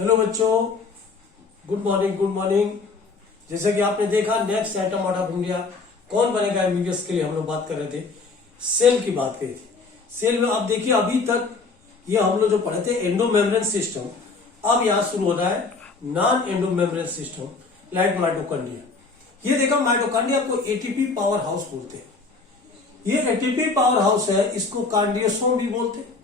Hello बच्चों, good morning. Good morning. जैसे कि आपने देखा next atom out of India कौन बनेगा एमबीबीएस के लिए हम लोग बात कर रहे थे, सेल की बात करी थी। सेल में अब देखिए अभी तक ये हम लोग जो पढ़े थे एंडोमेम्ब्रेन सिस्टम, अब यहाँ शुरू हो रहा है non endomembrane system like mitochondria. ये देखा माइटोकॉन्ड्रिया को एटीपी पावर हाउस बोलते हैं। ये एटीपी पावर हाउस है, इसको कार्डियोसोम भी बोलते हैं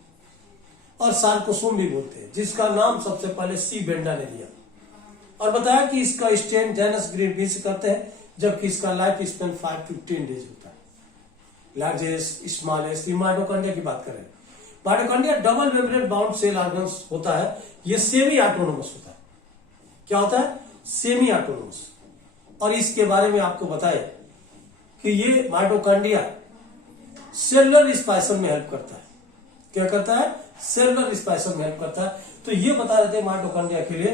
और सार्कोसोम भी बोलते हैं, जिसका नाम सबसे पहले सी बेंडा ने दिया और बताया कि इसका स्टेन जेनस ग्रीन बी से करते हैं, जबकि इसका लाइफ स्पेन 5 to 10 डेज होता है। लार्जेस्ट स्मॉलेस्ट माइटोकॉन्ड्रिया की बात करें, mitochondria double membrane bound cell organs होता है। ये सेमी ऑटोनोमस होता है। क्या होता है? Semi autonomous. और इसके बारे में आपको बताया कि ये माइटोकॉन्ड्रिया सेलुलर रिस्पायरेशन में हेल्प करता है। क्या करता है? सेलुलर रिस्पायरेशन में हेल्प करता है। तो ये बता रहे थे माइटोकॉन्ड्रिया के लिए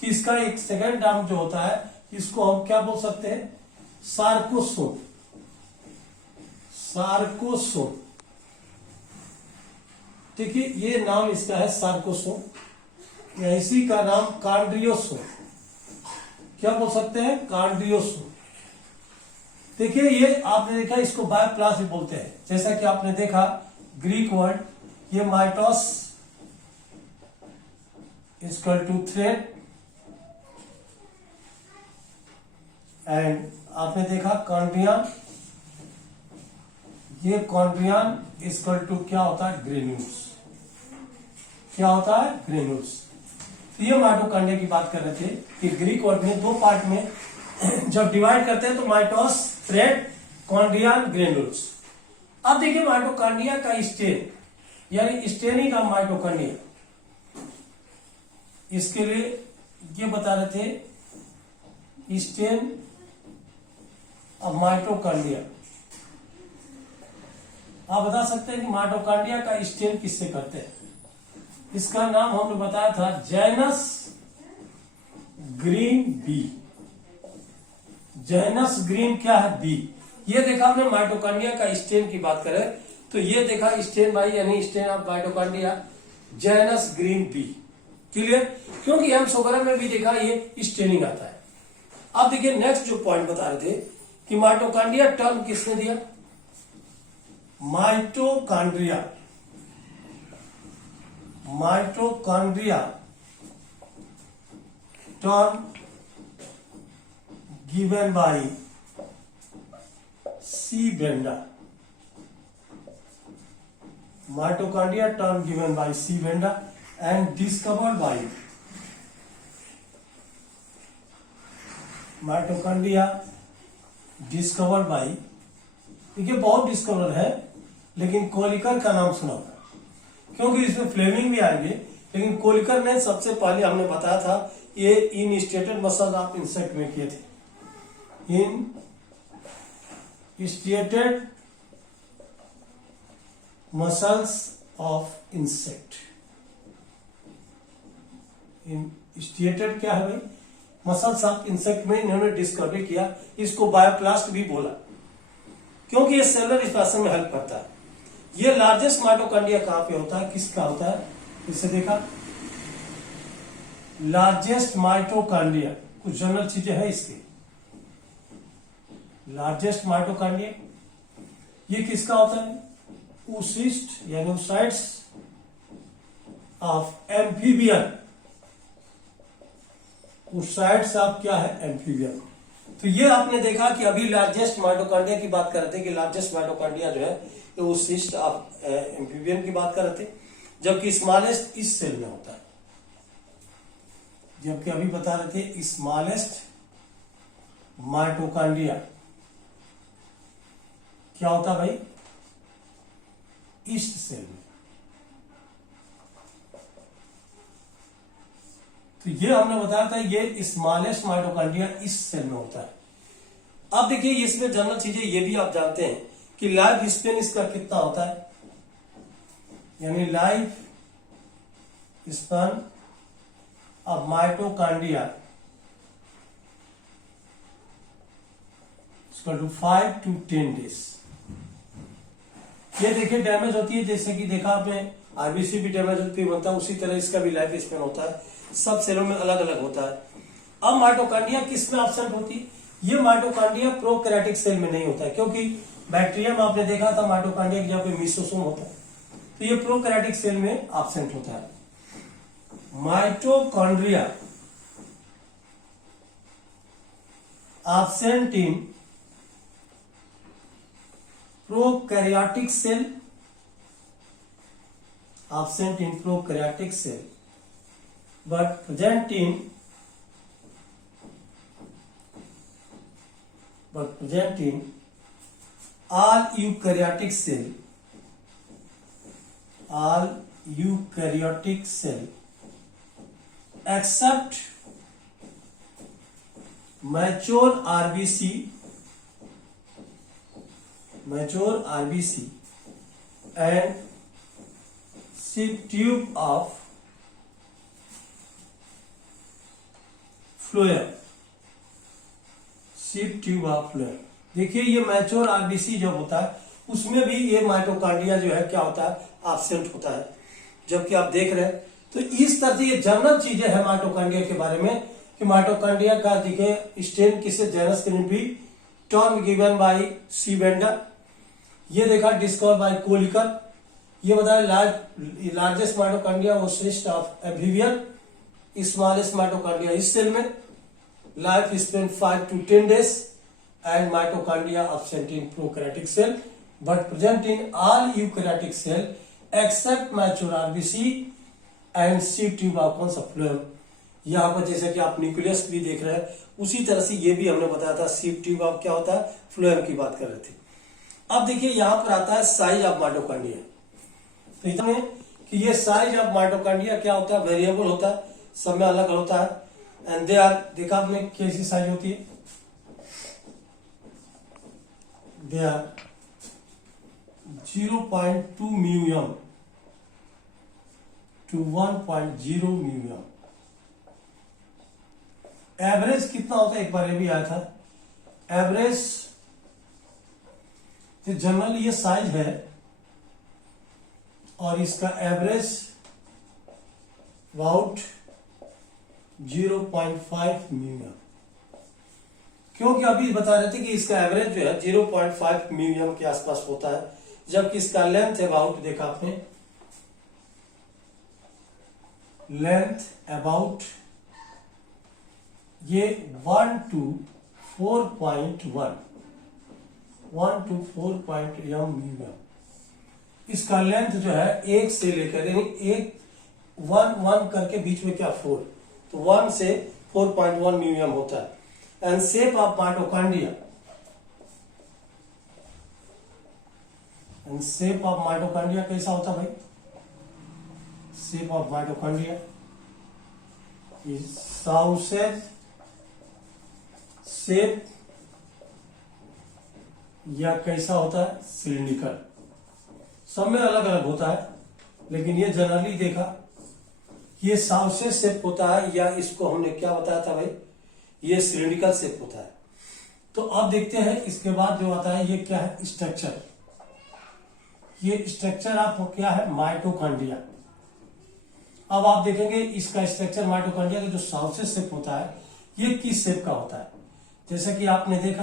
कि इसका एक सेकेंड टर्म जो होता है, इसको हम क्या बोल सकते हैं? सार्कोसोम। सार्कोसोम, ठीक है, ये नाम इसका है सार्कोसोम। या इसी का नाम कार्डियोसोम। क्या बोल सकते हैं? कार्डियोसोम। देखिए ये आपने देखा, इसको बायोप्लास्ट भी बोलते हैं। जैसा कि आपने देखा ग्रीक वर्ड, ये mitos equal to thread, and आपने देखा कॉन्ड्रियन, ये कॉन्ड्रियन इक्वल टू क्या होता है? ग्रेन्यूल्स। क्या होता है? ग्रेन्यूल्स। तो ये माइटोकॉन्ड्रिया की बात कर रहे थे कि ग्रीक वर्ड में दो पार्ट में जब डिवाइड करते हैं तो माइटोस, थ्रेड, कॉन्ड्रियन, ग्रेन्यूल्स। अब देखिए माइटोकॉन्ड्रिया का स्टेन यानी स्टेनिंग ऑफ माइटोकॉन्ड्रिया, इसके लिए ये बता रहे थे स्टेन ऑफ माइटोकॉन्ड्रिया। आप बता सकते हैं कि माइटोकॉन्ड्रिया का स्टेन किससे करते हैं? इसका नाम हमने बताया था Janus green B. Janus green क्या है? बी। ये देखा हमने माइटोकॉन्ड्रिया का स्टेन की बात करें तो ये देखा स्टेन भाई यानी stain of mitochondria Janus green B. Clear? क्योंकि एम्स वगैरह में भी देखा ये स्टेनिंग आता है। अब देखिए नेक्स्ट जो पॉइंट बता रहे थे कि माइटोकॉन्ड्रिया टर्म किसने दिया? Mitochondria. Mitochondria term given by C Benda. Mitochondria term given by C. Benda and discovered by mitochondria discovered by, देखिए बहुत डिस्कवर है लेकिन कोलिकर का नाम सुना होगा क्योंकि इसमें फ्लेमिंग भी आएंगे, लेकिन कोलिकर ने सबसे पहले हमने बताया था ये in striated muscle of insect में किए थे। In striated muscles of insect. Striated क्या है भाई? मसल्स ऑफ इंसेक्ट में इन्होंने डिस्कवरी किया। इसको बायोप्लास्ट भी बोला क्योंकि ये सेलुलर रिस्पायरेशन में हेल्प करता है। ये लार्जेस्ट माइटोकॉन्ड्रिया कहां पे होता है? किसका होता है? इसे देखा लार्जेस्ट माइटोकॉन्ड्रिया, कुछ जनरल चीजें हैं इसकी। लार्जेस्ट माइटोकॉन्ड्रिया ये किसका होता है? oocyst यानी oocytes of amphibian. oocytes of क्या है? एम्फीबियन। तो ये आपने देखा कि अभी लार्जेस्ट माइटोकॉन्ड्रिया की बात कर रहे थे कि लार्जेस्ट माइटोकॉन्ड्रिया जो है ये oocyst ऑफ एम्फीबियन की बात कर रहे थे, जबकि स्मॉलेस्ट इस सेल में होता है। जबकि अभी बता रहे थे स्मॉलेस्ट माइटोकॉन्ड्रिया क्या होता भाई? ईस्ट सेल में। तो ये हमने बताया था ये स्मॉलेस्ट माइटोकॉन्ड्रिया इस सेल में होता है। अब देखिए इसमें जनरल चीजें ये भी आप जानते हैं कि लाइफ स्पेन इसका कितना होता है, यानी life span of mitochondria equal to 5 to 10 days. ये देखिए डैमेज होती है, जैसे कि देखा आपने आरबीसी भी डैमेज होती बनता है, उसी तरह इसका भी लाइफ स्पेन होता है, सब सेलों में अलग अलग होता है। अब माइटोकॉन्ड्रिया किस में एब्सेंट होती है? ये माइटोकॉन्ड्रिया प्रोकैरियोटिक सेल में नहीं होता है, क्योंकि बैक्टीरिया में आपने देखा था माइटोकॉन्ड्रिया की जगह पे मेसोसोम होता है, तो ये प्रोकैरियोटिक सेल में एब्सेंट होता है। Mitochondria absent in prokaryotic cell, absent in prokaryotic cell, but present in all eukaryotic cell, all eukaryotic cell except mature RBC and sheath tube of phloem, sheath tube of phloem। देखिए ये mature RBC जब होता है उसमें भी ये mitochondria जो है क्या होता है, एब्सेंट होता है। जबकि आप देख रहे हैं तो इस तरह से ये जनरल चीजें हैं माइटोकॉन्ड्रिया के बारे में कि माइटोकॉन्ड्रिया का देखिए स्टेन किसे जेनस भी टर्म गिवन बाय सी वेंडर, ये देखा डिस्कवर बाय कोलिकर, ये बताया largest mitochondria consist of oblivion, smallest mitochondria इस सेल में, life span 5 to 10 days and mitochondria absent in prokaryotic cell but present in all eukaryotic cell except mature RBC and sheath tube of phloem। यहाँ पर जैसे कि आप nucleus भी देख रहे हैं उसी तरह से ये भी हमने बताया था sheath tube ऑफ क्या होता है, फ्लोएम की बात कर रहे थे। अब देखिए यहाँ पर आता है साइज ऑफ माइटोकॉन्ड्रिया, तो इतना कि ये साइज ऑफ माइटोकॉन्ड्रिया क्या होता है, वेरिएबल होता है, सब में अलग होता है। एंड दे आर, देखा आपने कैसी साइज होती है, दे आर 0.2 म्यूएम to 1.0 म्यूएम। एवरेज कितना होता है, एक बार ये भी आया था, एवरेज तो जनरली ये साइज है और इसका एवरेज अबाउट 0.5 म्यूएम, क्योंकि अभी बता रहे थे कि इसका एवरेज जो है 0.5 म्यूएम के आसपास होता है, जबकि इसका लेंथ अबाउट, देखा आपने लेंथ अबाउट ये 1 to 4.1 म्यूएम। इसका लेंथ जो है एक से लेकर यानी एक 1 करके बीच में क्या 4, तो 1 से 4.1 म्यूएम होता है। And shape of mitochondria, and shape of mitochondria कैसा होता है भाई, shape of mitochondria is sausage shape, या कैसा होता है सिलिंड्रिकल, सब में अलग अलग होता है, लेकिन ये जनरली देखा ये सॉसेज शेप होता है, या इसको हमने क्या बताया था भाई, ये सिलिंड्रिकल शेप होता है। तो अब देखते हैं इसके बाद जो आता है ये क्या है, स्ट्रक्चर। ये स्ट्रक्चर आपको क्या है, माइटोकॉन्ड्रिया। अब आप देखेंगे इसका स्ट्रक्चर माइटोकॉन्ड्रिया का जो सॉसेज शेप होता है ये किस शेप का होता है, जैसे कि आपने देखा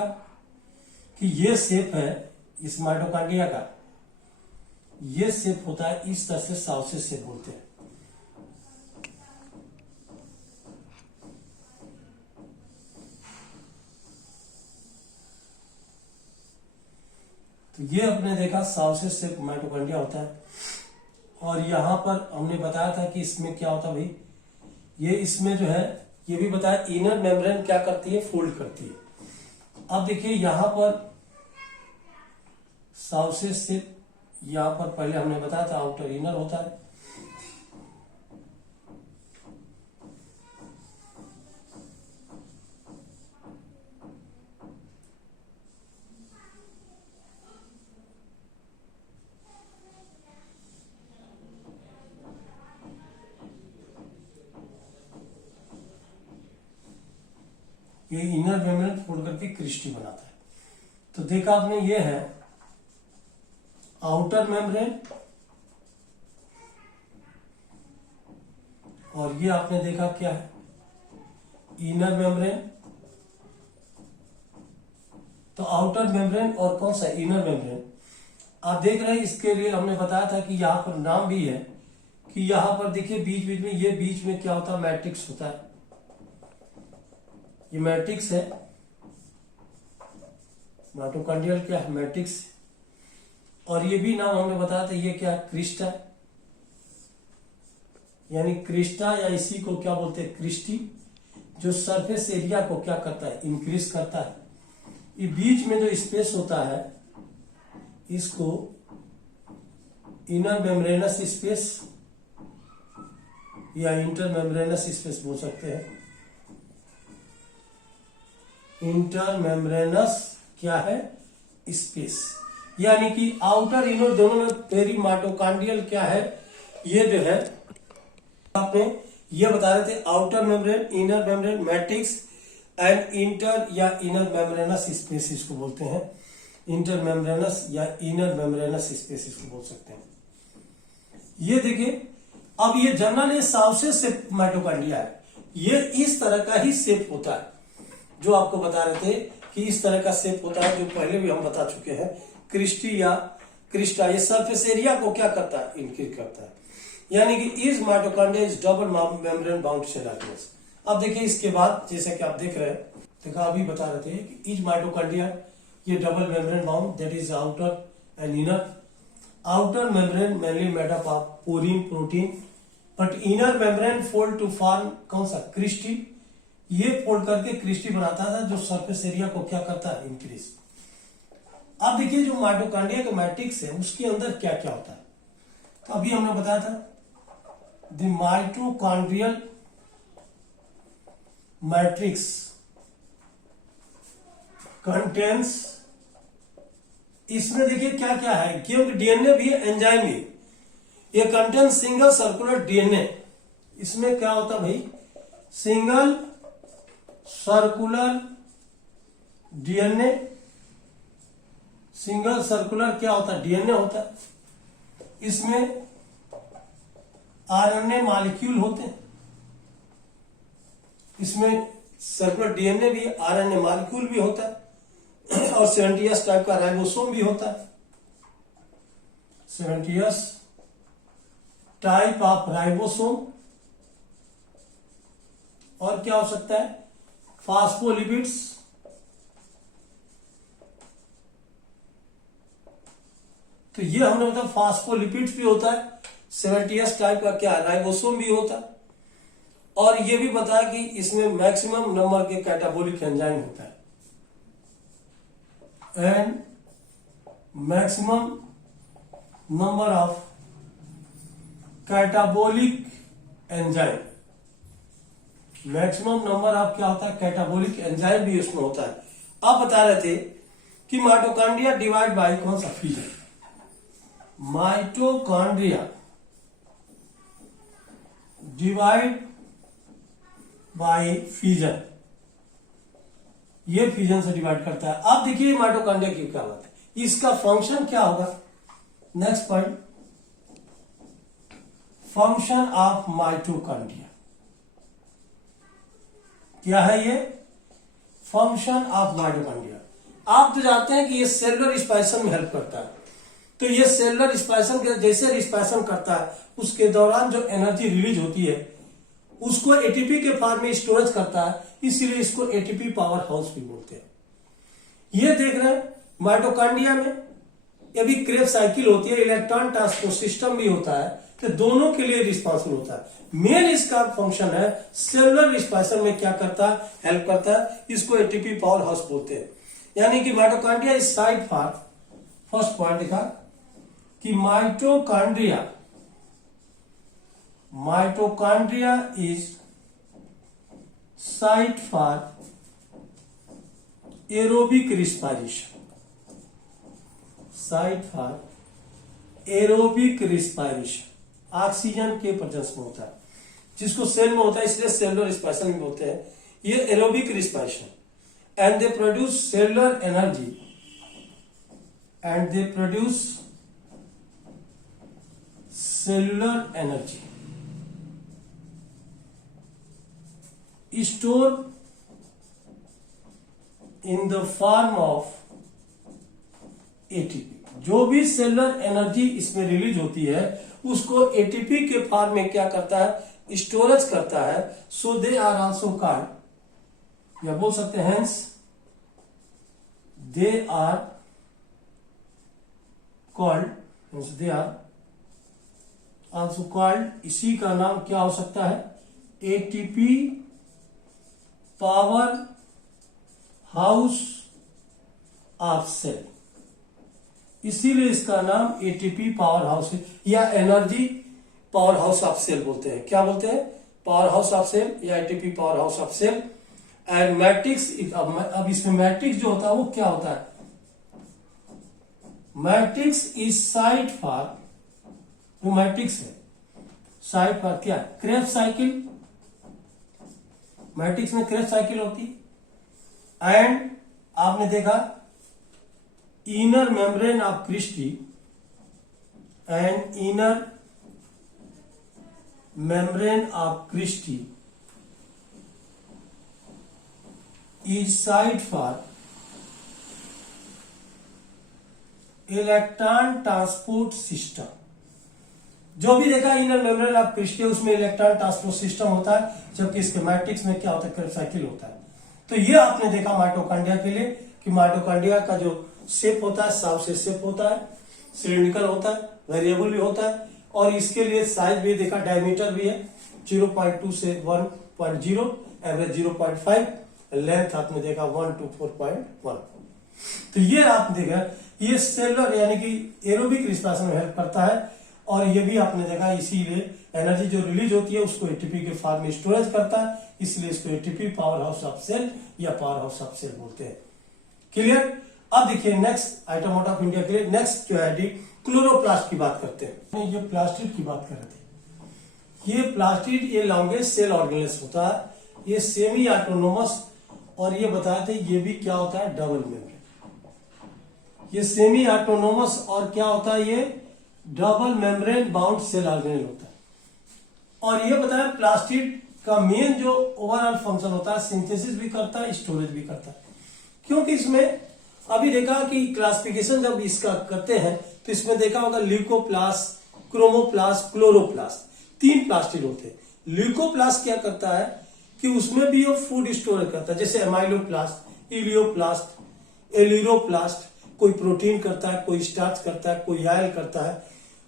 कि ये शेप है इस माइटोकॉन्ड्रिया का, ये शेप होता है इस तरह से, सॉसेज शेप बोलते हैं। तो ये आपने देखा सॉसेज शेप माइटोकॉन्ड्रिया होता है। और यहां पर हमने बताया था कि इसमें क्या होता है भाई, ये इसमें जो है ये भी बताया इनर मेम्ब्रेन क्या करती है, फोल्ड करती है। अब देखिए यहां पर सॉसेज शेप, यहां पर पहले हमने बताया था आउटर इनर होता है, ये इनर मेम्ब्रेन फोल्ड करके क्रिस्टी बनाता है। तो देखा आपने ये है आउटर मेम्ब्रेन और ये आपने देखा क्या है, इनर मेम्ब्रेन। तो आउटर मेम्ब्रेन और कौन सा, इनर मेम्ब्रेन। आप देख रहे हैं, इसके लिए हमने बताया था कि यहाँ पर नाम भी है कि यहाँ पर देखिए बीच बीच में, ये बीच में क्या होता है, मैट्रिक्स होता है। ये मैट्रिक्स है, माइटोकॉन्ड्रियल क्या है, मैट्रिक्स। और ये भी नाम हमने बताया था, ये क्या है, क्रिस्टा, यानी क्रिस्टा, या इसी को क्या बोलते हैं, क्रिस्टी, जो सरफेस एरिया को क्या करता है, इंक्रीज करता है। ये बीच में जो स्पेस होता है इसको इनर मेम्ब्रेनस स्पेस या इंटर मेम्ब्रेनस स्पेस बोल सकते हैं। इंटर मेम्ब्रेनस क्या है, स्पेस, यानी कि आउटर इनर दोनों में पेरी माइटोकॉन्ड्रियल क्या है, ये जो है आपने ये बता रहे थे, outer membrane, inner membrane, matrix and inter या इनर मेम्ब्रेनस स्पेस इसको बोलते हैं। इंटर मेम्ब्रेनस या इनर मेम्ब्रेनस स्पेस इसको बोल सकते हैं। ये देखिए, अब ये जनरल ये साउसे शेप माइटोकॉन्ड्रिया है, ये इस तरह का ही शेप होता है, जो आपको बता रहे थे कि इस तरह का शेप होता है, जो पहले भी हम बता चुके हैं। क्रिस्टी या क्रिस्टा, ये सरफेस एरिया को क्या करता है, इंक्रीज करता है, यानी कि is mitochondria is double membrane bound cell organelles. अब देखिए इसके बाद, जैसे कि आप देख रहे हैं, देखा अभी बता रहे थे कि इज माइटोकॉन्ड्रिया, ये double membrane bound, that is outer and inner. Outer membrane mainly made up of porin protein, but inner membrane fold to form कौन सा, क्रिस्टी। ये फोल्ड करके क्रिस्टी बनाता था, जो सरफेस एरिया को क्या करता है, इंक्रीज। अब देखिए जो माइटोकॉन्ड्रिया का मैट्रिक्स है, उसके अंदर क्या क्या होता है। तो अभी हमने बताया था, द माइटोकॉन्ड्रियल मैट्रिक्स कंटेंस, इसमें देखिए क्या क्या है, क्योंकि डीएनए भी है, एंजाइम भी है। ये कंटेन सिंगल सर्कुलर डीएनए, इसमें क्या होता है भाई, single circular DNA, single circular क्या होता है, डीएनए होता है। इसमें आरएनए मॉलिक्यूल होते हैं, इसमें सर्कुलर डीएनए भी, आरएनए मॉलिक्यूल भी होता है, और 70S टाइप का राइबोसोम भी होता है। 70S टाइप ऑफ राइबोसोम, और क्या हो सकता है, फास्फोलिपिड्स, तो ये हमने बताया फास्फोलिपिड्स भी होता है, 70S टाइप का क्या राइबोसोम भी होता है, और ये भी बताया कि इसमें मैक्सिमम नंबर के कैटाबोलिक एंजाइम होता है, and maximum number of catabolic enzyme, maximum number of क्या होता है, कैटाबोलिक एंजाइम भी उसमें होता है। आप बता रहे थे कि माइटोकॉन्ड्रिया डिवाइड बाय कौन सा, fusion. Mitochondria divide by fusion, ये फ्यूजन से डिवाइड करता है। अब देखिए माइटोकॉन्ड्रिया की क्या बात है, इसका फंक्शन क्या होगा। Next point, function of mitochondria क्या है, ये फंक्शन ऑफ माइटोकॉन्ड्रिया। आप तो जानते हैं कि ये सेलुलर रिस्पायरेशन में हेल्प करता है, तो ये सेलुलर रिस्पायरेशन के जैसे रिस्पायरेशन करता है, उसके दौरान जो एनर्जी रिलीज होती है उसको एटीपी के फॉर्म में स्टोरेज करता है, इसीलिए इसको एटीपी पावर हाउस भी बोलते हैं। ये देख रहे हैं माइटोकॉन्ड्रिया में ये भी क्रेब्स साइकिल होती है, इलेक्ट्रॉन ट्रांसपोर्ट सिस्टम भी होता है, तो दोनों के लिए रिस्पॉन्सिबल होता है। मेन इसका फंक्शन है सेलुलर रिस्पायरेशन में क्या करता है, हेल्प करता है, इसको एटीपी पावर हाउस बोलते हैं। यानी कि mitochondria is site for, first point देखा कि mitochondria is site for aerobic respiration, site for aerobic respiration, oxygen के प्रेजेंस में होता है, जिसको सेल में होता है इसलिए सेलुलर रिस्पायरेशन में बोलते हैं। ये aerobic respiration, and they produce cellular energy, and they produce cellular energy, store in the form of ATP. जो भी सेलुलर एनर्जी इसमें रिलीज होती है उसको एटीपी के फॉर्म में क्या करता है, स्टोरेज करता है। So they are also called, या बोल सकते हैं hence they are called, they are also called, इसी का नाम क्या हो सकता है, ATP powerhouse of cell. इसीलिए इसका नाम एटीपी पावर हाउस है, या energy powerhouse of cell बोलते हैं। क्या बोलते हैं, पावर हाउस ऑफ सेल या ATP powerhouse of cell. And matrix, अब इसमें मैट्रिक्स जो होता है वो क्या होता है, मैट्रिक्स इज साइट फॉर, वो मैट्रिक्स है साइट फॉर क्या, क्रेब्स साइकिल। मैट्रिक्स में क्रेब्स साइकिल होती है। एंड आपने देखा inner membrane of cristae and inner membrane of cristae is site for electron transport system. जो भी देखा इनर मेम्ब्रेन ऑफ क्रिस्टी उसमें इलेक्ट्रॉन ट्रांसपोर्ट सिस्टम होता है, जबकि इसके मैट्रिक्स में क्या होता है, क्रेब्स साइकिल होता है। तो ये आपने देखा माइटोकॉन्ड्रिया के लिए कि माइटोकॉन्ड्रिया का जो शेप होता है साफ से शेप होता है, सिलिंड्रिकल होता है, वेरिएबल भी होता है, और इसके लिए साइज भी देखा, डायमीटर भी है 0.2 से 1.0, एवरेज 0.5, लेंथ आपने देखा 1 to 4.1। तो ये आप देखा ये सेलुलर यानी कि एरोबिक रिस्पिरेशन में हेल्प करता है। और ये भी आपने देखा इसीलिए एनर्जी जो रिलीज होती है उसको एटीपी के फॉर्म में स्टोरेज करता है, इसलिए इसको ATP powerhouse of cell या पावर हाउस ऑफ सेल बोलते हैं। क्लियर। अब देखिए next item out of India के लिए नेक्स्ट जो है क्लोरोप्लास्ट की बात करते हैं। ये प्लास्टिड की बात कर रहे थे। ये प्लास्टिड ये लॉन्गेस्ट सेल ऑर्गेनेल्स होता है, ये सेमी ऑटोनोमस, और ये बताए थे ये भी क्या होता है, डबल मेम्ब्रेन। ये सेमी ऑटोनोमस और क्या होता है, ये double membrane bound cell organelle होता है। और ये बताया प्लास्टिड का मेन जो ओवरऑल फंक्शन होता है, सिंथेसिस भी करता है, स्टोरेज भी करता है। क्योंकि इसमें अभी देखा कि क्लासिफिकेशन जब इसका करते हैं तो इसमें देखा होगा ल्यूकोप्लास्ट, क्रोमोप्लास्ट, क्लोरोप्लास्ट, 3 प्लास्टिड होते हैं। ल्यूकोप्लास्ट क्या करता है कि उसमें भी वो फूड स्टोरेज करता है, जैसे एमाइलोप्लास्ट, इलियोप्लास्ट, एलिरोप्लास्ट, कोई प्रोटीन करता है, कोई स्टार्च करता है, कोई ऑयल करता है,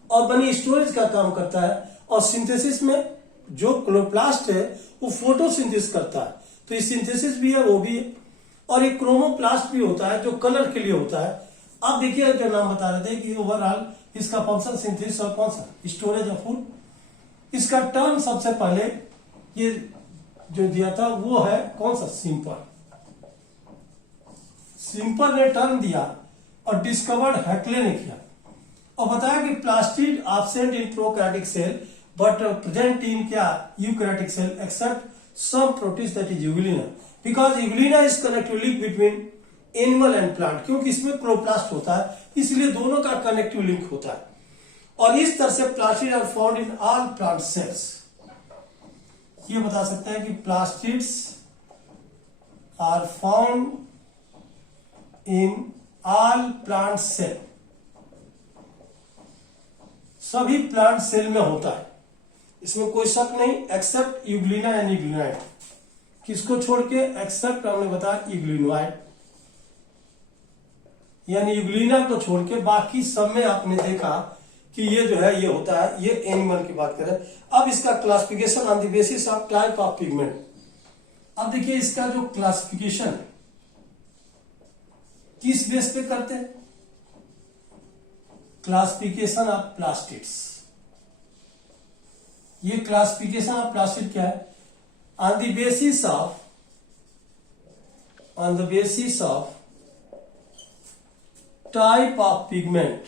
और बनी स्टोरेज का काम करता है। और सिंथेसिस में जो क्लोरोप्लास्ट है वो फोटोसिंथेसिस करता है, तो ये सिंथेसिस भी है, वो भी है। और एक क्रोमोप्लास्ट भी होता है जो कलर के लिए होता है। अब देखिए जो नाम बता रहे थे कि ओवरऑल इसका फंक्शन सिंथेसिस और कौन सा, स्टोरेज ऑफ फूड। इसका टर्म सबसे पहले ये जो दिया था वो है कौन सा, सिंपल। सिंपल ने टर्म दिया और डिस्कवर्ड हैक्ले ने किया, और बताया कि plastid absent in prokaryotic cell but present in क्या, eukaryotic cell except some protist that is Euglena, because Euglena is connective link between animal and plant. क्योंकि इसमें क्लोरोप्लास्ट होता है इसलिए दोनों का कनेक्टिव लिंक होता है। और इस तरह से plastid are found in all plant cells. ये बता सकते हैं कि plastids are found in all plant cell, सभी प्लांट सेल में होता है, इसमें कोई शक नहीं, एक्सेप्ट यूग्लिना एंड यूग्लिनोइड। किसको छोड़ के, एक्सेप्ट हमने बताया यूग्लिनोइड, यानी यूग्लिना को छोड़ के बाकी सब में आपने देखा कि ये जो है ये होता है। ये एनिमल की बात करें। अब इसका classification on the basis of type of pigment. अब देखिए इसका जो क्लासिफिकेशन किस बेस पे करते हैं, क्लासिफिकेशन ऑफ प्लास्टिड्स। ये क्लासिफिकेशन ऑफ प्लास्टिड क्या है, on the basis of type of pigment.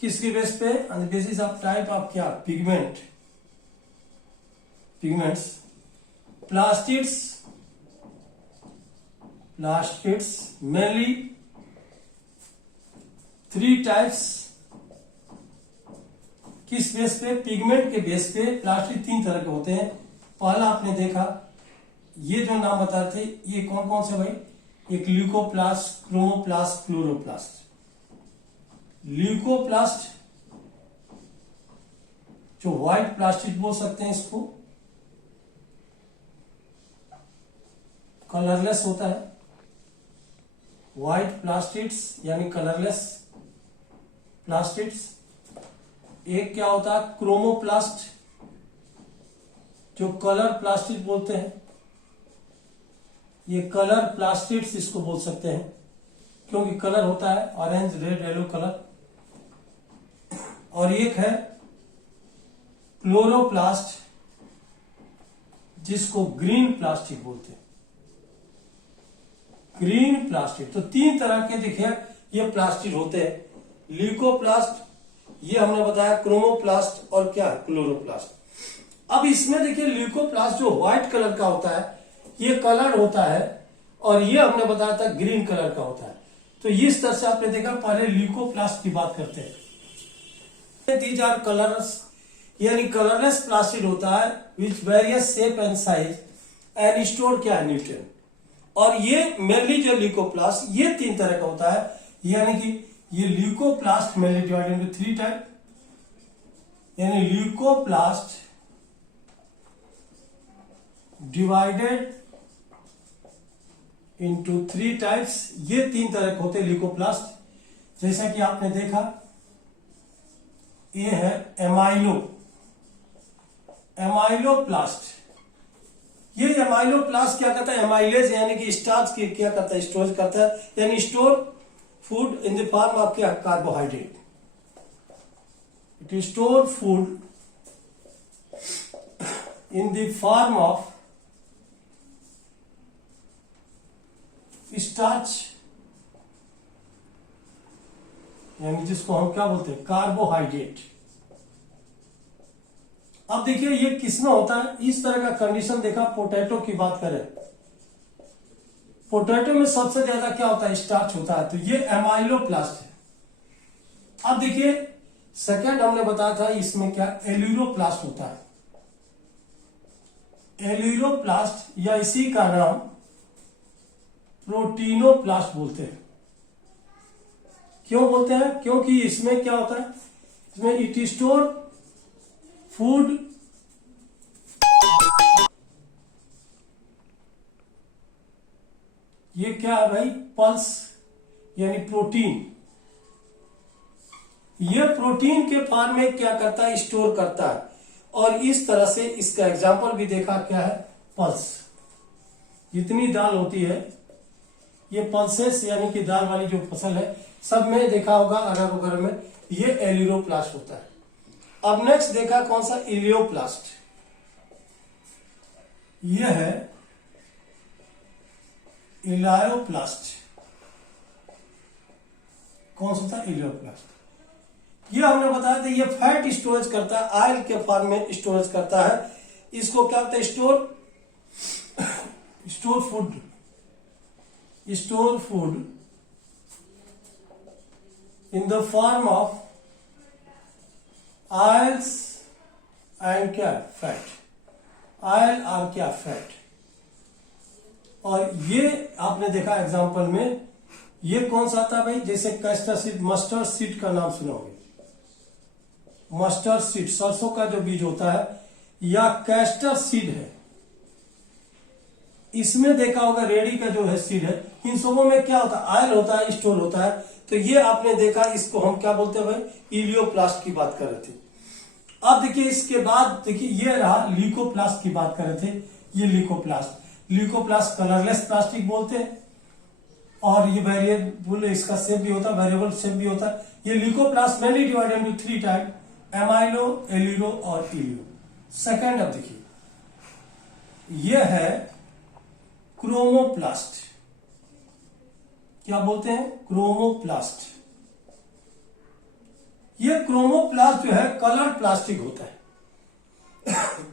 किसके बेस पे, on the basis of type of क्या, pigment, pigments. Plastids mainly 3 types. किस बेस पे, पिगमेंट के बेस पे। प्लास्टिड 3 तरह के होते हैं, पहला आपने देखा, ये जो नाम बताए थे ये कौन कौन से भाई, एक ल्यूकोप्लास्ट, क्रोमोप्लास्ट, क्लोरोप्लास्ट। ल्यूकोप्लास्ट जो व्हाइट प्लास्टिक बोल सकते हैं इसको, कलरलेस होता है, व्हाइट प्लास्टिड्स यानी कलरलेस प्लास्टिड्स। एक क्या होता है क्रोमोप्लास्ट, जो कलर प्लास्टिड बोलते हैं, ये कलर प्लास्टिड्स इसको बोल सकते हैं क्योंकि कलर होता है ऑरेंज, रेड, येलो कलर। और एक है क्लोरोप्लास्ट जिसको ग्रीन प्लास्टिक बोलते हैं, ग्रीन प्लास्टिक। तो तीन तरह के देखिए ये प्लास्टिक होते हैं, ल्यूकोप्लास्ट, ये हमने बताया क्रोमोप्लास्ट, और क्या है क्लोरोप्लास्ट। अब इसमें देखिए ल्यूकोप्लास्ट जो व्हाइट कलर का होता है ये कलर होता है, और ये हमने बताया था ग्रीन कलर का होता है। तो इस तरह से आपने देखा, पहले ल्यूकोप्लास्ट की बात करते हैं। दीज आर कलर्स यानी कलरलेस प्लास्टिड होता है विच various shape and size and store क्या है न्यूट्रिएंट। और ये मेनली जो ल्यूकोप्लास्ट ये तीन तरह का होता है, यानी कि ये leucoplast mainly divided into three type, यानी leucoplast divided into three types. ये तीन तरह के होते हैं ल्यूकोप्लास्ट। जैसा कि आपने देखा, ये है एमाइलोप्लास्ट। ये एमाइलोप्लास्ट क्या करता है, एमाइलेज यानी कि स्टार्च की क्या करता है, स्टोरेज करता है, यानी store food in the form of क्या carbohydrate. It store food in the form of starch, यानी जिसको हम क्या बोलते हैं कार्बोहाइड्रेट। अब देखिए ये किसमें होता है, इस तरह का कंडीशन देखा। पोटैटो की बात करें, पोटैटो में सबसे ज्यादा क्या होता है, स्टार्च होता है, तो ये एमाइलोप्लास्ट है। अब देखिए सेकेंड हमने बताया था इसमें क्या एल्यूरोप्लास्ट होता है। एल्यूरोप्लास्ट या इसी का नाम प्रोटीनोप्लास्ट बोलते हैं। क्यों बोलते हैं, क्योंकि इसमें क्या होता है, इसमें इट स्टोर फूड ये क्या है भाई, पल्स यानी प्रोटीन। ये प्रोटीन के फॉर्म में क्या करता है, स्टोर करता है। और इस तरह से इसका एग्जांपल भी देखा, क्या है पल्स। जितनी दाल होती है ये पल्सेस यानी कि दाल वाली जो फसल है सब में देखा होगा, अगर वगैरह में ये एल्यूरोप्लास्ट होता है। अब नेक्स्ट देखा कौन सा, इलियोप्लास्ट। यह है इलायोप्लास्ट। कौन सा था, इलियोप्लास्ट। ये हमने बताया था ये फैट स्टोरेज करता है, ऑयल के फॉर्म में स्टोरेज करता है। इसको क्या होता है, store food in the form of oils and क्या फैट, ऑयल और क्या फैट। और ये आपने देखा एग्जांपल में, ये कौन सा आता है भाई, जैसे कैस्टर सीड, मस्टर्ड सीड का नाम सुनोगे। मस्टर्ड सीड सरसों का जो बीज होता है, या कैस्टर सीड है, इसमें देखा होगा रेडी का जो है सीड है। इन सबों में क्या होता है, ऑयल होता है, स्टोर होता है। तो ये आपने देखा, इसको हम क्या बोलते हैं भाई, इलियोप्लास्ट की बात कर रहे थे। अब देखिए इसके बाद देखिए ये रहा ल्यूकोप्लास्ट की बात कर रहे थे। ये ल्यूकोप्लास्ट कलरलेस प्लास्टिक बोलते हैं, और ये वेरिएबल इसका शेप भी होता है, वेरिएबल शेप भी होता है। ये leucoplast mainly divided into three type, amylo, aleuro और इलियो। सेकेंड अब देखिए ये है क्रोमोप्लास्ट। क्या बोलते हैं, क्रोमोप्लास्ट। ये क्रोमोप्लास्ट जो है कलर प्लास्टिक होता है।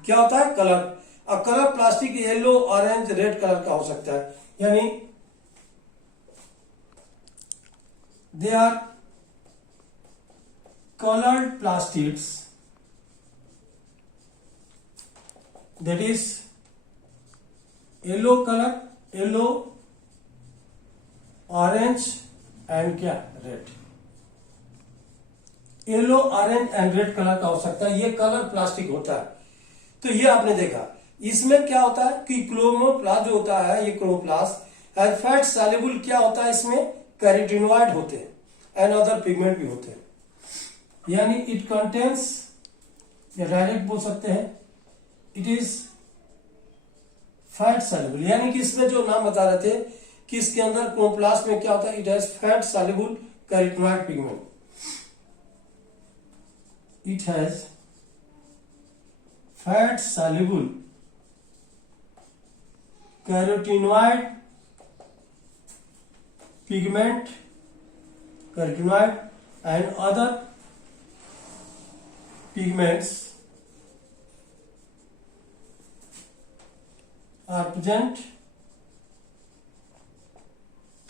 क्या होता है, कलर। अब colour plastic yellow, orange, red colour का हो सकता है, यानी they are coloured plastics that is yellow colour, yellow, orange and क्या, red. Yellow, orange and red colour का हो सकता है, ये कलर प्लास्टिक होता है। तो ये आपने देखा, इसमें क्या होता है कि क्रोमोप्लास्ट जो होता है, ये क्रोमोप्लास्ट फैट सॉल्युबल क्या होता है, इसमें कैरोटीनॉइड होते हैं एंड अदर पिगमेंट भी होते हैं, यानी इट कंटेन्स, या डायरेक्ट बोल सकते हैं इट इज फैट सॉल्युबल, यानी कि इसमें जो नाम बता रहे थे कि इसके अंदर क्रोमोप्लास्ट में क्या होता है, it has fat soluble carotenoid pigment, it has fat soluble carotenoid pigment, carotenoid and other pigments are present।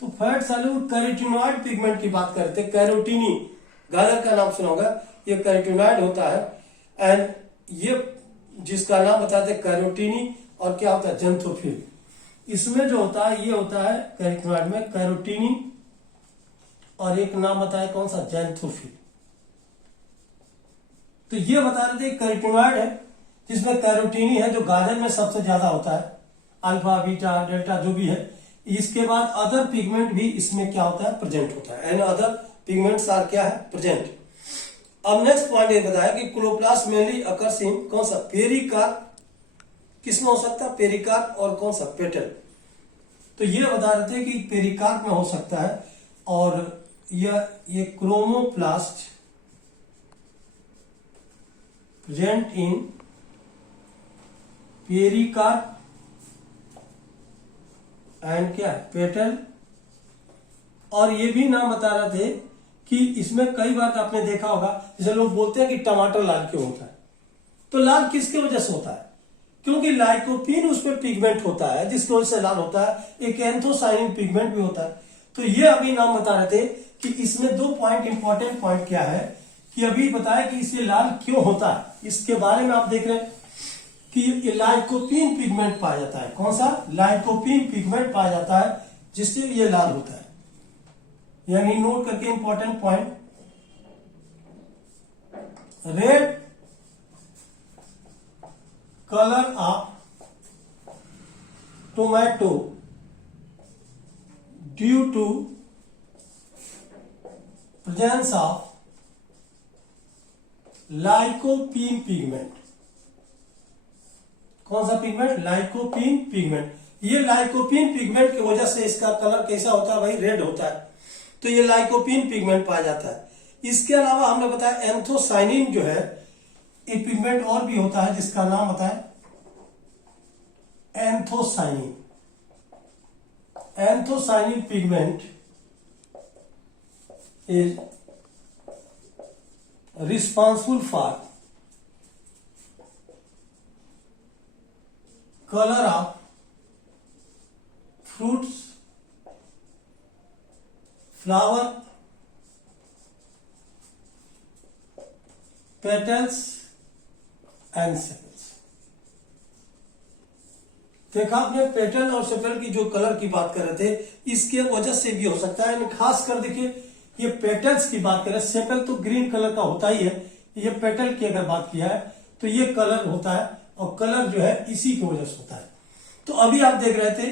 तो फैट सॉल्युबल कैरोटीनॉइड पिगमेंट की बात करते हैं। कैरोटीनी, गाजर का नाम सुना होगा, ये कैरोटीनॉइड होता है एंड ये जिसका नाम बताते हैं कैरोटीनी, और क्या होता है, जेंथोफिल। इसमें जो होता है, ये होता है कैरोटीनॉइड में कैरोटीनी, और एक नाम बताया कौन सा, जेंथोफिल। तो ये बता रहे थे कैरोटीनॉइड है जिसमें कैरोटीनी है, जो गाजर में सबसे ज्यादा होता है, अल्फा, बीटा, डेल्टा जो भी है। इसके बाद अदर पिगमेंट भी इसमें क्या होता है, प्रेजेंट होता है, एंड अदर पिगमेंट्स आर क्या है, प्रेजेंट। अब नेक्स्ट पॉइंट ये बताया कि क्लोरोप्लास्ट मेनली अकर्स इन कौन सा, पेरिकार्प, किसमें हो सकता है, पेरिकार्प, और कौन सा, पेटल। तो ये बता रहे थे कि पेरिकार्प में हो सकता है, और ये chromoplast present in pericarp and क्या, पेटल। और ये भी नाम बता रहे थे कि इसमें कई बार आपने देखा होगा, जैसे लोग बोलते हैं कि टमाटर लाल क्यों होता है, तो लाल किसकी वजह से होता है, क्योंकि लाइकोपीन उस पर पिगमेंट होता है जिसकी वजह से लाल होता है। एक एंथोसाइनिन पिगमेंट भी होता है। तो ये अभी नाम बता रहे थे कि इसमें दो पॉइंट, इंपॉर्टेंट पॉइंट क्या है कि अभी बताया कि इसे लाल क्यों होता है, इसके बारे में आप देख रहे हैं कि लाइकोपीन पिगमेंट पाया जाता है। कौन सा, लाइकोपीन पिगमेंट पाया जाता है जिससे ये लाल होता है। यानी नोट करके important point, red colour of tomato due to presence of lycopene pigment. कौन सा पिगमेंट, लाइकोपीन पिगमेंट। ये लाइकोपीन पिगमेंट की वजह से इसका कलर कैसा होता है भाई, रेड होता है। तो ये लाइकोपीन पिगमेंट पाया जाता है। इसके अलावा हमने बताया एंथोसाइनिन जो है, एक पिगमेंट और भी होता है जिसका नाम बताया anthocyanin. Anthocyanin pigment is responsible for colour of fruits, flower, petals and sepals. देखा आपने, पेटल और सेपल की जो कलर की बात कर रहे थे, इसके वजह से भी हो सकता है। खास कर देखिए, ये पेटल्स की बात करें, सेपल तो ग्रीन कलर का होता ही है, ये पेटल की अगर बात किया है तो ये कलर होता है, और कलर जो है इसी की वजह से होता है। तो अभी आप देख रहे थे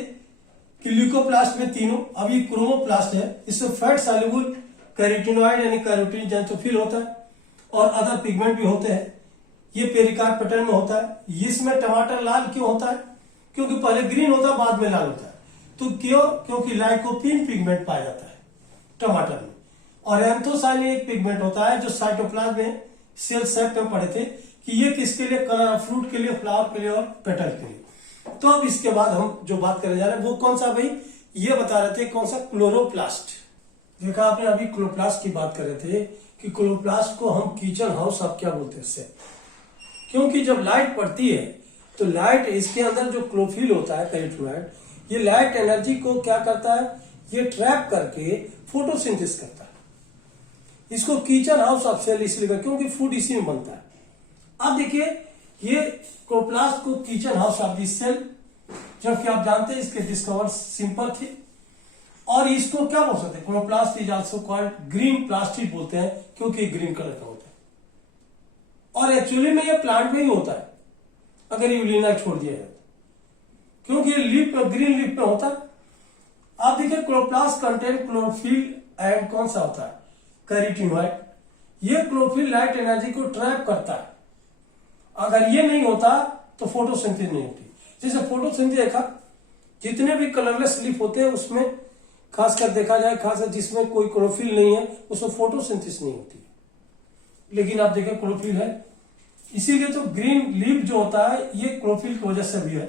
कि ल्यूकोप्लास्ट में तीनों, अभी क्रोमोप्लास्ट है, इसमें फैट सॉल्युबल कैरोटीनॉइड यानी कैरोटीन जेंथोफिल होता है, और अदर पिगमेंट भी होते हैं। ये पेरिकार्प पैटर्न में होता है। इसमें टमाटर लाल क्यों होता है, क्योंकि पहले ग्रीन होता है बाद में लाल होता है। तो क्यों, क्योंकि लाइकोपीन पिगमेंट पाया जाता है टमाटर में। और एंथोसाइनिन एक पिगमेंट होता है जो साइटोप्लाज्म में सेल सेप में पढ़े थे कि ये किसके लिए, कलर ऑफ फ्रूट के लिए, फ्लावर के लिए और पेटल के लिए। तो अब इसके बाद हम जो बात करने जा रहे हैं वो कौन सा भाई, ये बता रहे थे कौन सा, क्लोरोप्लास्ट। देखा आपने, अभी क्लोरोप्लास्ट की बात कर रहे थे कि क्लोरोप्लास्ट को हम किचन हाउस आप क्या बोलते हैं इससे, क्योंकि जब लाइट पड़ती है तो लाइट, इसके अंदर जो क्लोरोफिल होता है कैरोटीनॉइड, ये लाइट एनर्जी को क्या करता है, ये ट्रैप करके फोटोसिंथेसिस करता है। इसको किचन हाउस ऑफ सेल इसलिए, क्योंकि फूड इसी में बनता है। अब देखिए, ये क्लोरोप्लास्ट को kitchen house of the cell, जबकि आप जानते हैं इसके डिस्कवर सिंपल थे। और इसको क्या बोल सकते हैं, chloroplast is also called green plastid बोलते हैं, क्योंकि ग्रीन कलर का होता है। और एक्चुअली में ये प्लांट में ही होता है अगर यूलिना छोड़ दिया जाए, क्योंकि ये लीफ में, ग्रीन लीफ में होता है। आप देखिए क्लोरोप्लास्ट कंटेन क्लोरोफिल एंड कौन सा होता है, कैरोटीनॉइड। ये क्लोरोफिल लाइट एनर्जी को ट्रैप करता है। अगर ये नहीं होता तो फोटोसिंथेसिस नहीं होती। जैसे फोटोसिंथेसिस देखा, जितने भी कलरलेस लीफ होते हैं उसमें खासकर देखा जाए, खासकर जिसमें कोई क्लोरोफिल नहीं है उसमें फोटोसिंथेसिस नहीं होती। लेकिन आप देखें क्लोरोफिल है, इसीलिए तो ग्रीन लीफ जो होता है ये क्लोरोफिल की वजह से भी है।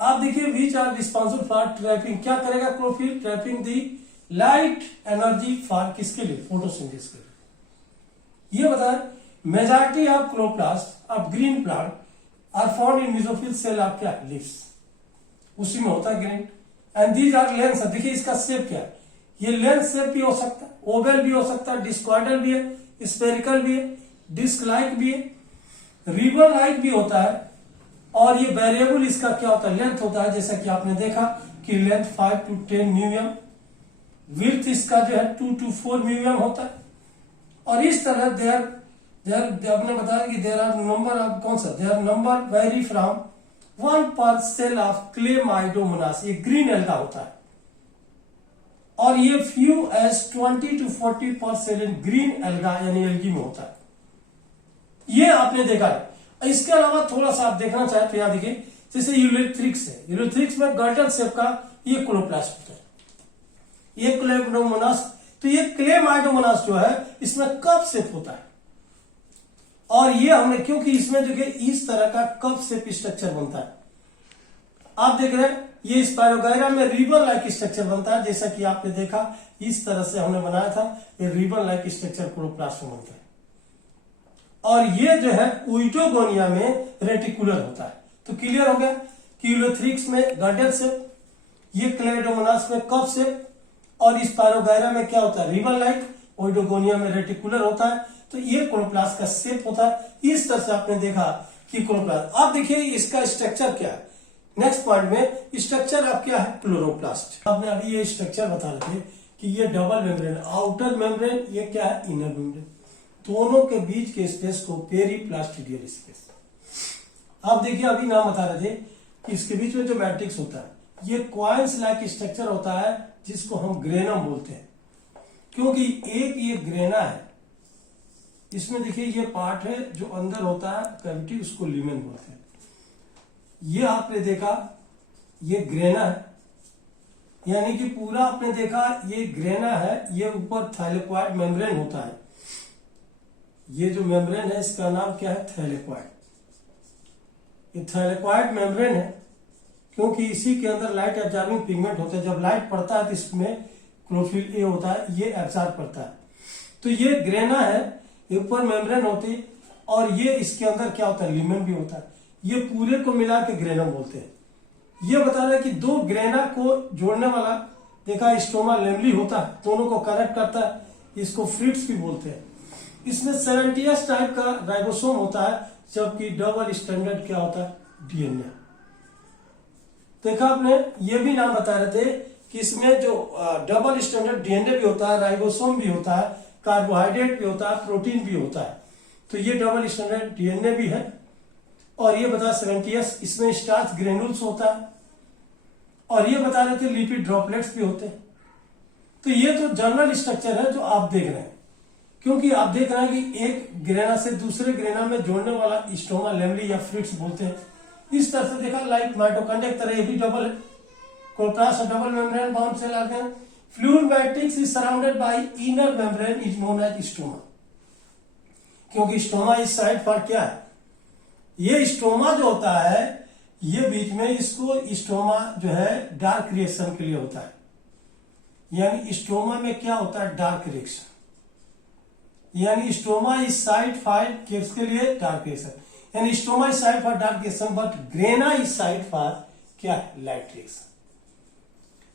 आप देखिए which are responsible for trapping, क्या करेगा chlorophyll, trapping the light energy for किसके लिए, फोटोसिंथेसिस के लिए। ये बताएं majority of chloroplast of green plant are found in mesophyll cell of क्या, लीव्स, उसी में होता है green. And these are lens, देखिए इसका शेप क्या है, ये लेंस शेप भी हो सकता है, ओवल भी हो सकता है, डिस्क्वाड्रल भी है, स्फेरिकल भी है, डिस्क लाइक भी है, रिबन लाइक भी होता है। और ये वेरिएबल इसका क्या होता है, लेंथ होता है, जैसा कि आपने देखा कि लेंथ 5 to 10 म्यूएम, विड्थ इसका जो है 2 to 4 म्यूएम होता है। और इस तरह देयर आपने बताया कि देयर आर नंबर ऑफ कौन सा, देयर नंबर वेरी फ्रॉम 1 पर सेल ऑफ क्लेमाइडोमोनास, ये ग्रीन एल्गा होता है। और ये फ्यू एज 20 to 40 पर सेल इन ग्रीन एल्गा यानी एल्गी में होता है। ये आपने देखा है। इसके अलावा थोड़ा सा आप देखना चाहे तो यहां देखिए, जैसे यूरेथ्रिक्स है, यूरेथ्रिक्स में गर्टल शेप का ये क्लोरोप्लास्ट होता है, ये क्लेमाइडोमोनास। तो ये क्लेमाइडोमोनास जो है इसमें कप शेप होता है। और ये हमने, क्योंकि इसमें देखिए इस तरह का कप शेप स्ट्रक्चर बनता है। आप देख रहे हैं ये स्पायरोगायरा में रिबन लाइक स्ट्रक्चर बनता है, जैसा कि आपने देखा इस तरह से हमने बनाया था, ये रिबन लाइक स्ट्रक्चर क्लोरोप्लास्ट में बनता है। और ये जो है ओइटोगोनिया में रेटिकुलर होता है। तो क्लियर हो गया कि यूरेथ्रिक्स में गर्डल शेप, ये क्लेमाइडोमोनास में कप शेप, और स्पायरोगायरा में क्या होता है, रिबन लाइक, ओइटोगोनिया में रेटिकुलर होता है। तो ये क्लोरोप्लास्ट का शेप होता है। इस तरह से आपने देखा कि क्लोरोप्लास्ट। आप देखिए इसका स्ट्रक्चर क्या है, नेक्स्ट पॉइंट में स्ट्रक्चर अब क्या है, क्लोरोप्लास्ट। आपने अभी ये स्ट्रक्चर बता रहे थे कि ये डबल मेम्ब्रेन, आउटर मेम्ब्रेन, ये क्या है, इनर मेम्ब्रेन, दोनों के बीच के स्पेस को पेरीप्लास्टिडियल स्पेस। आप देखिए अभी नाम बता रहे थे कि इसके बीच में जो मैट्रिक्स होता है ये क्वाइंस लाइक स्ट्रक्चर होता है, जिसको हम ग्रेनम बोलते हैं, क्योंकि एक ये ग्रेना है, इसमें देखिए ये पार्ट है जो अंदर होता है कैविटी, उसको ल्यूमेन बोलते हैं। ये आपने देखा ये ग्रेना है, यानी कि पूरा आपने देखा ये ग्रेना है, ये ऊपर थैलेक्वाइड मेम्ब्रेन होता है। ये जो मेम्ब्रेन है इसका नाम क्या है, थैलेक्वाइड। ये थैलेक्वाइड मेम्ब्रेन है क्योंकि इसी के अंदर लाइट एब्जॉर्बिंग पिगमेंट होते हैं। जब लाइट पड़ता है तो इसमें क्लोरोफिल ए होता है, ये एब्जॉर्ब करता है। तो ये ग्रेना है, ऊपर मेम्ब्रेन होती है, और ये इसके अंदर क्या होता है, ल्यूमेन भी होता है। ये पूरे को मिला के ग्रेनम बोलते हैं। ये बता रहा है कि दो ग्रेना को जोड़ने वाला देखा स्टोमा लेमली होता है, दोनों को कनेक्ट करता है, इसको फ्रिट्स भी बोलते हैं। इसमें 70s टाइप का राइबोसोम होता है, जबकि डबल स्टैंडर्ड क्या होता है, डीएनए। देखा आपने, ये भी नाम बता रहे थे कि इसमें जो डबल स्टैंडर्ड डीएनए भी होता है, राइबोसोम भी होता है, कार्बोहाइड्रेट भी होता है, प्रोटीन भी होता है। तो ये डबल स्टैंडर्ड डीएनए भी है। और ये बता 70s, इसमें स्टार्च ग्रेनुल्स होता है। और ये बता रहे थे लिपिड ड्रॉपलेट्स भी होते हैं। तो ये तो जनरल स्ट्रक्चर है जो आप देख रहे हैं, क्योंकि आप देख रहे हैं कि एक ग्रेना से दूसरे ग्रेना में जोड़ने वाला स्टोमा लेमली या फ्रिट्स बोलते हैं। इस तरह से देखा, लाइक माइटोकॉन्ड्रिया की तरह ये भी डबल है, chloroplast double membrane bound cell आते हैं। Fluid matrix is surrounded by inner membrane is known as stoma, क्योंकि स्टोमा इस साइड पर क्या है, ये स्टोमा जो होता है ये बीच में, इसको स्टोमा जो है डार्क रिएक्शन के लिए होता है। यानी स्टोमा में क्या होता है, डार्क रिएक्शन, यानी स्टोमा इज साइड फॉर किसके लिए, डार्क रिएक्शन, यानी stoma is side for dark reaction, but grana is side for क्या, लाइट रिएक्शन।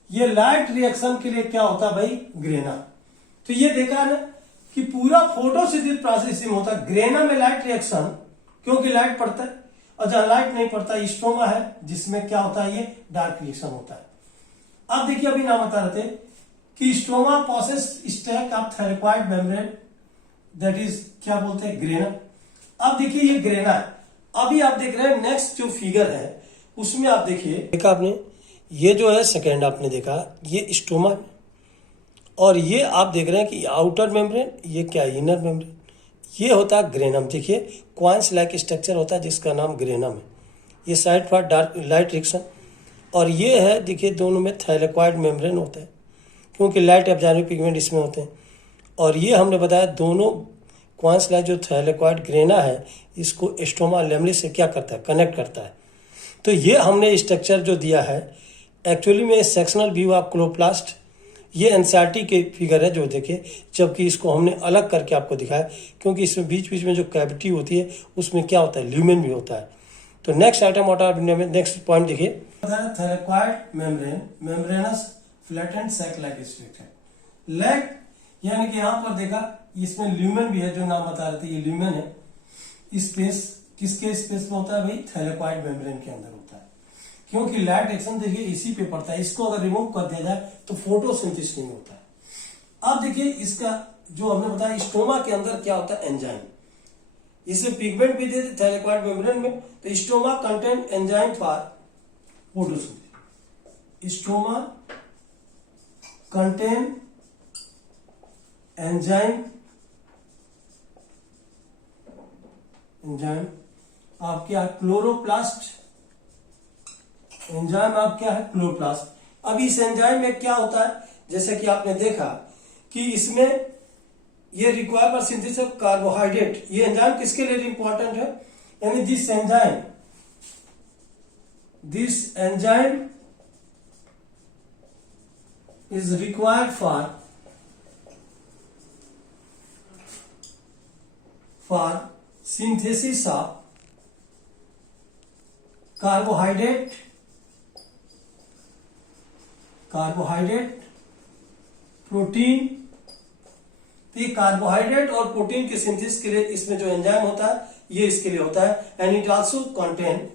ये लाइट रिएक्शन के लिए क्या होता है भाई, ग्रेना। तो ये देखा ना कि पूरा फोटोसिंथेसिस प्रोसेस में होता है, ग्रेना में लाइट रिएक्शन क्योंकि लाइट पड़ता है, और जहां लाइट नहीं पड़ता स्ट्रोमा है, जिसमें क्या होता है, ये डार्क रिएक्शन होता है। अब देखिए अभी नाम बता रहे थे कि stroma possess stack of thyroid membrane, that is क्या बोलते हैं, ग्रेना। अब देखिए ये ग्रेना है। अभी आप देख रहे हैं नेक्स्ट जो फिगर है उसमें आप देखिए, देखा आपने, ये जो है सेकेंड आपने देखा, ये स्टोमा, और ये आप देख रहे हैं कि आउटर मेम्ब्रेन, ये क्या इनर मेम्ब्रेन, ये होता है ग्रेनम। देखिए क्वांस लाइक स्ट्रक्चर होता है जिसका नाम ग्रेनम है। ये side for dark light reaction, और ये है देखिए दोनों में थायरॉइड मेम्ब्रेन होता है, क्योंकि लाइट एब्जॉर्बिंग पिगमेंट इसमें होते हैं। और ये हमने बताया दोनों क्वांस लाइक जो थायरॉइड ग्रेना है, इसको स्टोमा लेमली से क्या करता है, कनेक्ट करता है। तो ये हमने स्ट्रक्चर जो दिया है एक्चुअली में सेक्शनल व्यू ऑफ क्लोरोप्लास्ट, ये एनसीईआरटी के फिगर है जो देखिए, जबकि इसको हमने अलग करके आपको दिखाया, क्योंकि इसमें बीच बीच में जो कैविटी होती है उसमें क्या होता है, ल्यूमेन भी होता है। तो नेक्स्ट आइटम ऑफ इंडिया में नेक्स्ट पॉइंट देखिए, thyroid membrane, membranous flattened sac like structure. लैक यानी कि यहां पर देखा इसमें ल्यूमेन भी है, जो नाम बता रहे थे, ये ल्यूमेन है। स्पेस किसके स्पेस में होता है भाई, थायरॉइड मेम्ब्रेन के अंदर होता है, क्योंकि लाइट एक्शन देखिए इसी पे पड़ता है। इसको अगर रिमूव कर दिया जाए तो फोटोसिंथेसिस नहीं होता है। अब देखिए इसका जो हमने बताया स्टोमा के अंदर क्या होता है, एंजाइम। इसे पिगमेंट भी देते थायरॉइड मेम्ब्रेन में, तो stoma contain enzyme for photosynthesis. Stoma contain enzyme आप क्या है, क्लोरोप्लास्ट। एंजाइम आप क्या है, क्लोरोप्लास्ट। अब इस एंजाइम में क्या होता है, जैसे कि आपने देखा कि इसमें ये require for synthesis of carbohydrate, ये एंजाइम किसके लिए इंपॉर्टेंट है, यानी this enzyme is required for synthesis of carbohydrate, protein. तो ये कार्बोहाइड्रेट और प्रोटीन के सिंथेसिस के लिए इसमें जो एंजाइम होता है ये इसके लिए होता है। And it also contain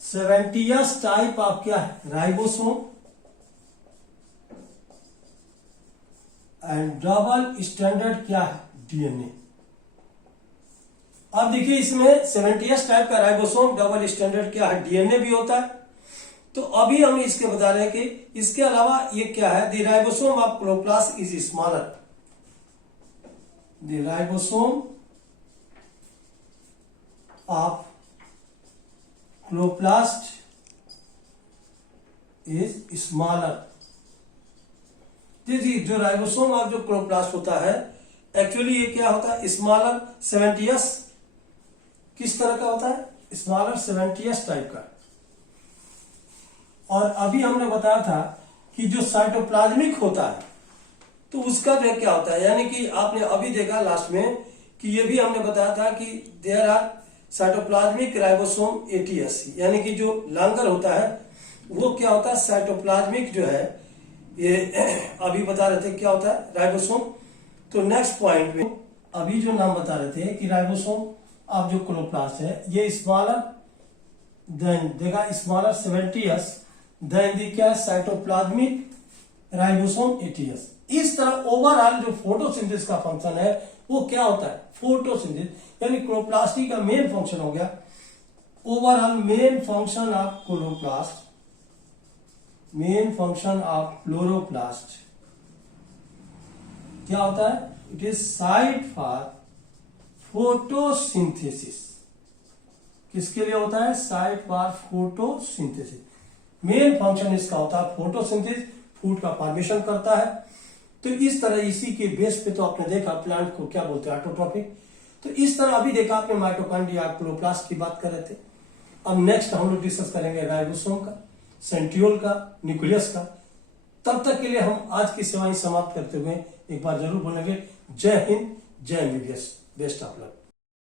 70th type of क्या है, राइबोसोम एंड डबल स्टैंडर्ड क्या है, डीएनए। अब देखिए इसमें 70th टाइप का राइबोसोम, डबल स्टैंडर्ड क्या है, डीएनए भी होता है। तो अभी हम इसके बता रहे हैं कि इसके अलावा ये क्या है, the ribosome of chloroplast is smaller. The ribosome of chloroplast is smaller. जी, जो राइबोसोम ऑफ जो क्लोरोप्लास्ट होता है एक्चुअली ये क्या होता है, स्मॉलर 70th, किस तरह का होता है, स्मॉलर 70th टाइप का। और अभी हमने बताया था कि जो साइटोप्लाज्मिक होता है तो उसका जो क्या होता है, यानी कि आपने अभी देखा लास्ट में कि ये भी हमने बताया था कि देयर आर साइटोप्लाज्मिक राइबोसोम 8080, यानी कि जो लांगर होता है वो क्या होता है, साइटोप्लाज्मिक जो है, ये अभी बता रहे थे क्या होता है, राइबोसोम। तो नेक्स्ट पॉइंट में अभी जो नाम बता रहे थे कि राइबोसोम ऑफ जो क्लोरोप्लास्ट है ये स्मॉलर देन देखा, स्मॉलर 70th देन दी क्या, साइटोप्लाज्मिक राइबोसोम 80th। इस तरह ओवरऑल जो फोटोसिंथेसिस का फंक्शन है वो क्या होता है, फोटोसिंथेसिस, यानी क्लोरोप्लास्ट का मेन फंक्शन हो गया। Overall main function of chloroplast, main function of chloroplast क्या होता है, it is site for photosynthesis. किसके लिए होता है, site for photosynthesis. Main function इसका होता है फोटोसिंथेसिस, फूड का फॉर्मेशन करता है। तो इस तरह इसी के बेस पे तो आपने देखा प्लांट को क्या बोलते हैं, ऑटोट्रॉपिक। तो इस तरह अभी देखा आपने माइटोकॉन्ड्रिया, क्लोरोप्लास्ट की बात कर रहे थे। अब नेक्स्ट हम लोग डिस्कस करेंगे राइबोसोम का, सेंट्रियोल का, न्यूक्लियस का। तब तक के लिए हम आज की सेवाएं समाप्त करते हुए एक बार जरूर बोलेंगे, जय हिंद, जय एमबीबीएस, बेस्ट ऑफ लक।